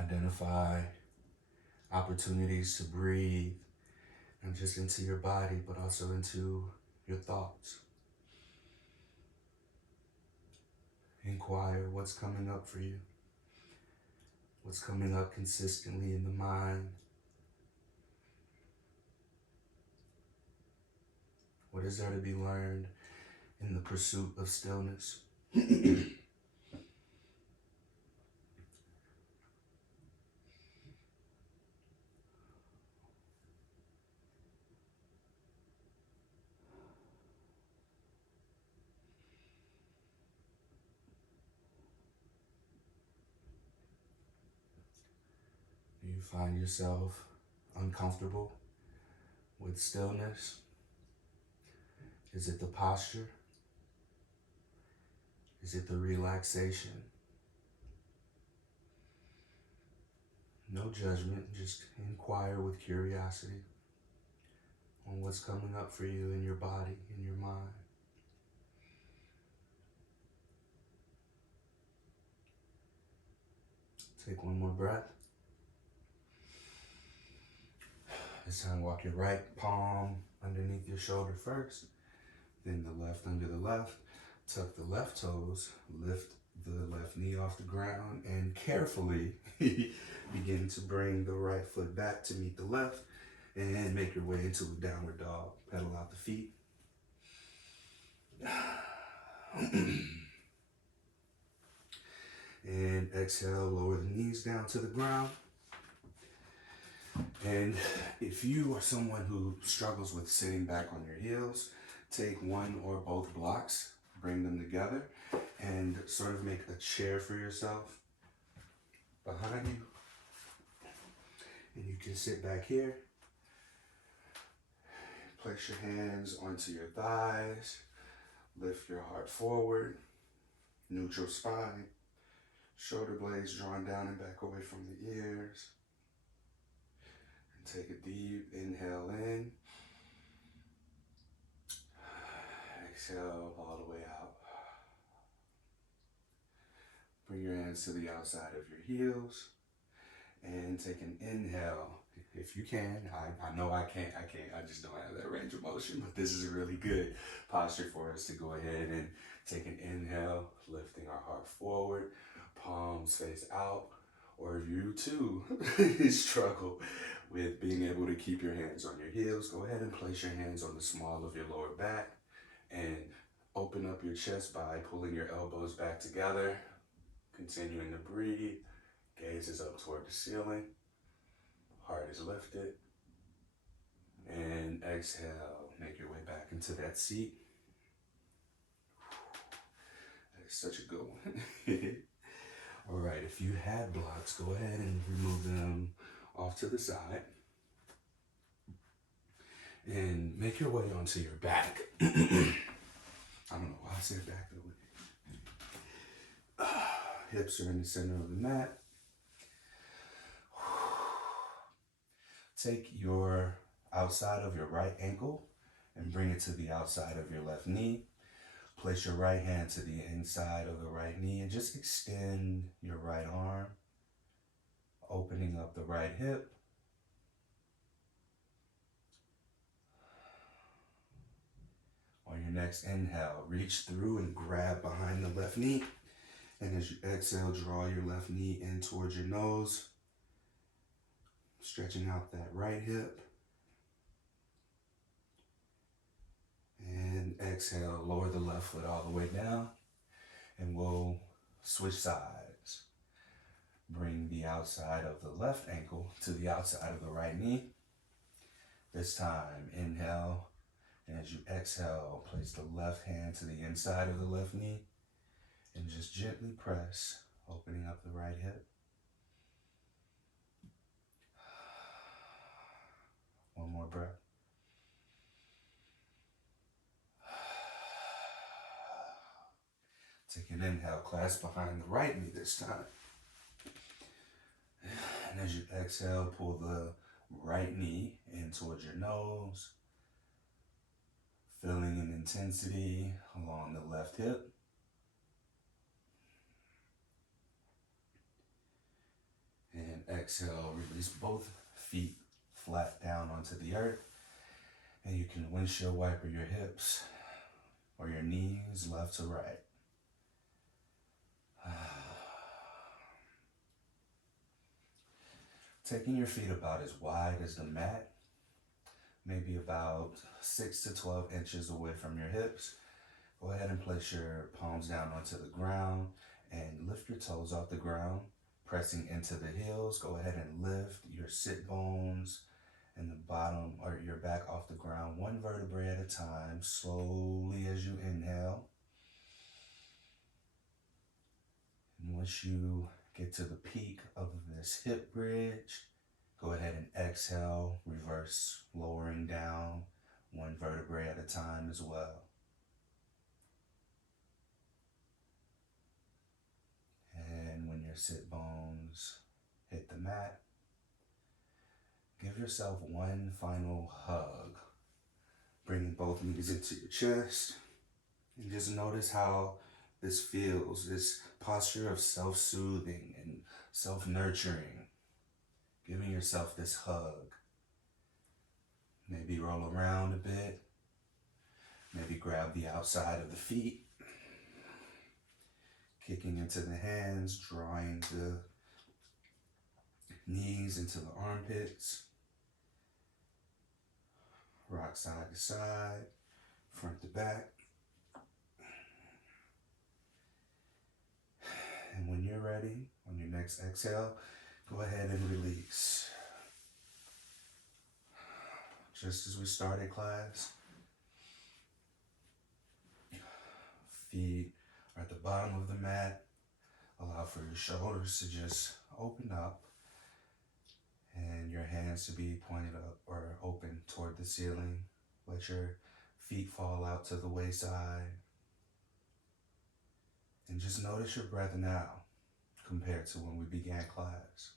Identify opportunities to breathe, not just into your body, but also into your thoughts. Inquire what's coming up for you, what's coming up consistently in the mind. What is there to be learned in the pursuit of stillness? Do you find yourself uncomfortable with stillness? Is it the posture? Is it the relaxation? No judgment, just inquire with curiosity on what's coming up for you in your body, in your mind. Take one more breath. This time walk your right palm underneath your shoulder first, then the left under the left. Tuck the left toes, lift the left knee off the ground, and carefully begin to bring the right foot back to meet the left and make your way into a downward dog. Pedal out the feet. And exhale, lower the knees down to the ground. And if you are someone who struggles with sitting back on your heels, take one or both blocks, bring them together, and sort of make a chair for yourself behind you. And you can sit back here. Place your hands onto your thighs. Lift your heart forward. Neutral spine. Shoulder blades drawn down and back away from the ears. And take a deep inhale in. Exhale all the way out. Bring your hands to the outside of your heels. And take an inhale. If you can, I know I can't, I just don't have that range of motion, but this is a really good posture for us to go ahead and take an inhale, lifting our heart forward, palms face out, or if you too struggle with being able to keep your hands on your heels, go ahead and place your hands on the small of your lower back and open up your chest by pulling your elbows back together, continuing to breathe. Gaze is up toward the ceiling. Heart is lifted. And exhale. Make your way back into that seat. That is such a good one. All right, if you had blocks, go ahead and remove them off to the side. And make your way onto your back. I don't know why I said back though. Hips are in the center of the mat. Take your outside of your right ankle and bring it to the outside of your left knee. Place your right hand to the inside of the right knee and just extend your right arm, opening up the right hip. On your next inhale, reach through and grab behind the left knee. And as you exhale, draw your left knee in towards your nose, stretching out that right hip. And exhale, lower the left foot all the way down. And we'll switch sides. Bring the outside of the left ankle to the outside of the right knee. This time, inhale. And as you exhale, place the left hand to the inside of the left knee. And just gently press, opening up the right hip. One more breath. Take an inhale, clasp behind the right knee this time. And as you exhale, pull the right knee in towards your nose, feeling an intensity along the left hip. And exhale, release both feet flat down onto the earth. And you can windshield wiper your hips or your knees left to right. Taking your feet about as wide as the mat, maybe about 6 to 12 inches away from your hips. Go ahead and place your palms down onto the ground and lift your toes off the ground, pressing into the heels. Go ahead and lift your sit bones and the bottom or your back off the ground, one vertebrae at a time, slowly as you inhale. And once you get to the peak of this hip bridge, go ahead and exhale, reverse, lowering down one vertebrae at a time as well. And when your sit bones hit the mat, Give yourself one final hug, bringing both knees into your chest, and just notice how this feels, this posture of self-soothing and self-nurturing, giving yourself this hug. Maybe roll around a bit, maybe grab the outside of the feet, kicking into the hands, drawing the knees into the armpits, rock side to side, front to back. And when you're ready, on your next exhale, go ahead and release. Just as we started class, feet are at the bottom of the mat. Allow for your shoulders to just open up and your hands to be pointed up or open toward the ceiling. Let your feet fall out to the wayside. And just notice your breath now compared to when we began class.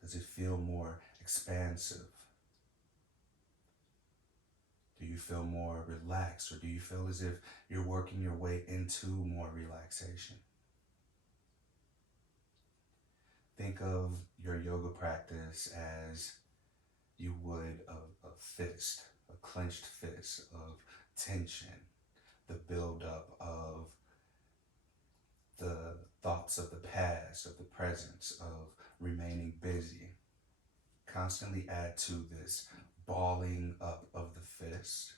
Does it feel more expansive? Do you feel more relaxed, or do you feel as if you're working your way into more relaxation? Think of your yoga practice as you would a fist, a clenched fist of tension, the buildup of the thoughts of the past, of the present, of remaining busy. Constantly add to this balling up of the fist.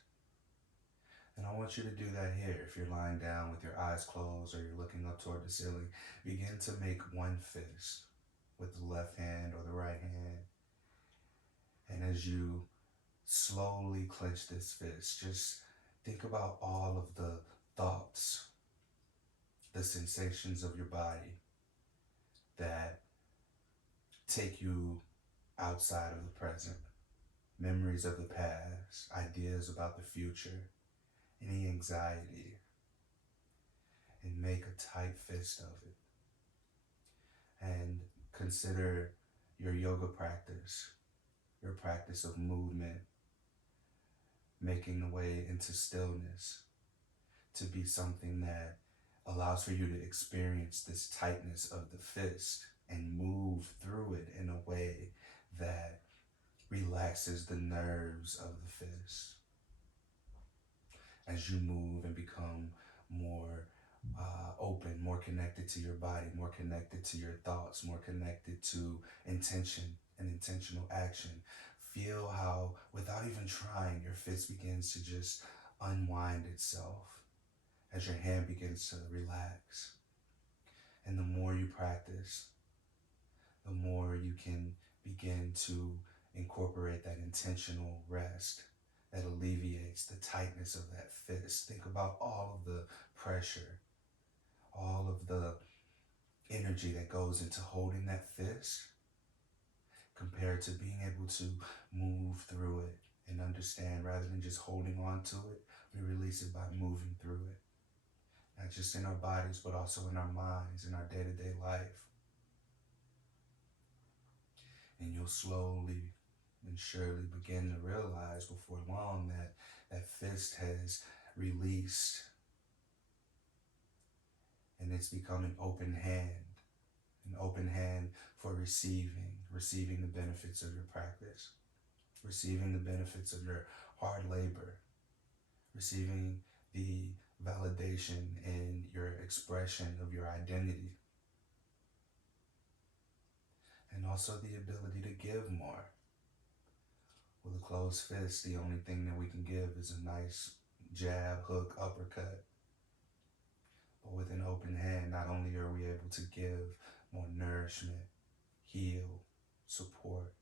And I want you to do that here. If you're lying down with your eyes closed or you're looking up toward the ceiling, begin to make one fist with the left hand or the right hand. And as you slowly clench this fist, just think about all of the thoughts, the sensations of your body that take you outside of the present, memories of the past, ideas about the future, any anxiety, and make a tight fist of it. And consider your yoga practice, your practice of movement, making the way into stillness, to be something that allows for you to experience this tightness of the fist and move through it in a way that relaxes the nerves of the fist. As you move and become more open, more connected to your body, more connected to your thoughts, more connected to intention and intentional action, feel how, without even trying, your fist begins to just unwind itself as your hand begins to relax. And the more you practice, the more you can begin to incorporate that intentional rest that alleviates the tightness of that fist. Think about all of the pressure, all of the energy that goes into holding that fist compared to being able to move through it and understand, rather than just holding on to it, we release it by moving through it. Not just in our bodies, but also in our minds, in our day-to-day life. And you'll slowly and surely begin to realize before long that that fist has released and it's become an open hand for receiving the benefits of your practice, receiving the benefits of your hard labor, receiving the validation in your expression of your identity, and also the ability to give more. With a closed fist, the only thing that we can give is a nice jab, hook, uppercut. But with an open hand, not only are we able to give more nourishment, heal, support,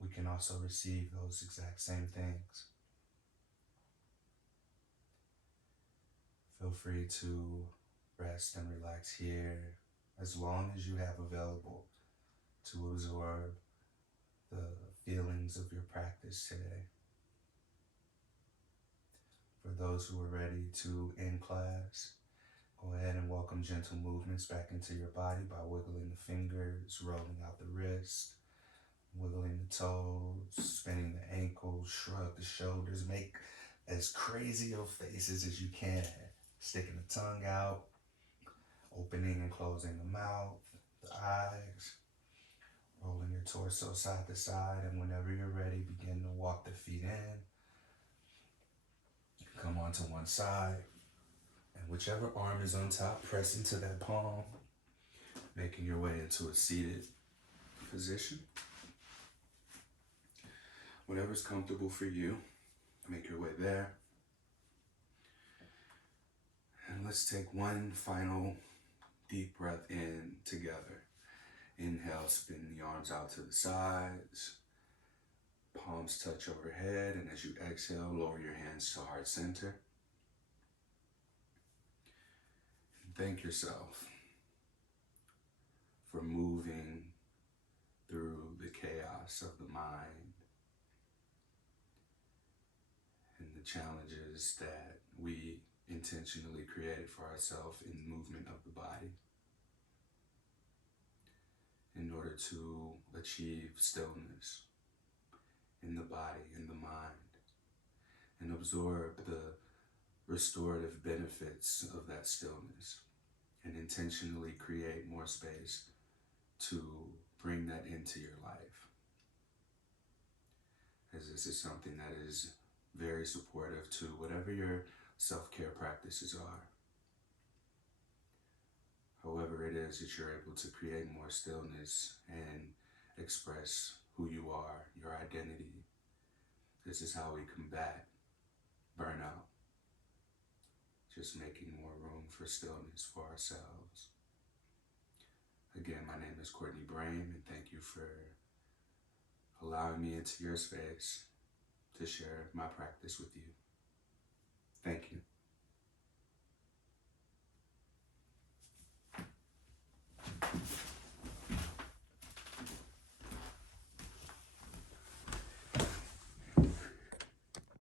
we can also receive those exact same things. Feel free to rest and relax here as long as you have available to absorb the feelings of your practice today. For those who are ready to end class, go ahead and welcome welcome gentle movements back into your body by wiggling the fingers, rolling out the wrist, wiggling the toes, spinning the ankles, shrug the shoulders, make as crazy of faces as you can, sticking the tongue out, opening and closing the mouth, the eyes, rolling your torso side to side, and whenever you're ready, begin to walk the feet in, come onto one side, and whichever arm is on top, press into that palm, making your way into a seated position. Whatever's comfortable for you, make your way there. And let's take one final deep breath in together. Inhale, spin the arms out to the sides. Palms touch overhead, and as you exhale, lower your hands to heart center. And thank yourself for moving through the chaos of the mind and the challenges that we intentionally created for ourselves in the movement of the body in order to achieve stillness in the body, in the mind, and absorb the restorative benefits of that stillness, and intentionally create more space to bring that into your life, as this is something that is very supportive to whatever your self-care practices are. However it is that you're able to create more stillness and express who you are, your identity. This is how we combat burnout. Just making more room for stillness for ourselves. Again, my name is Courtney Brame, and thank you for allowing me into your space to share my practice with you.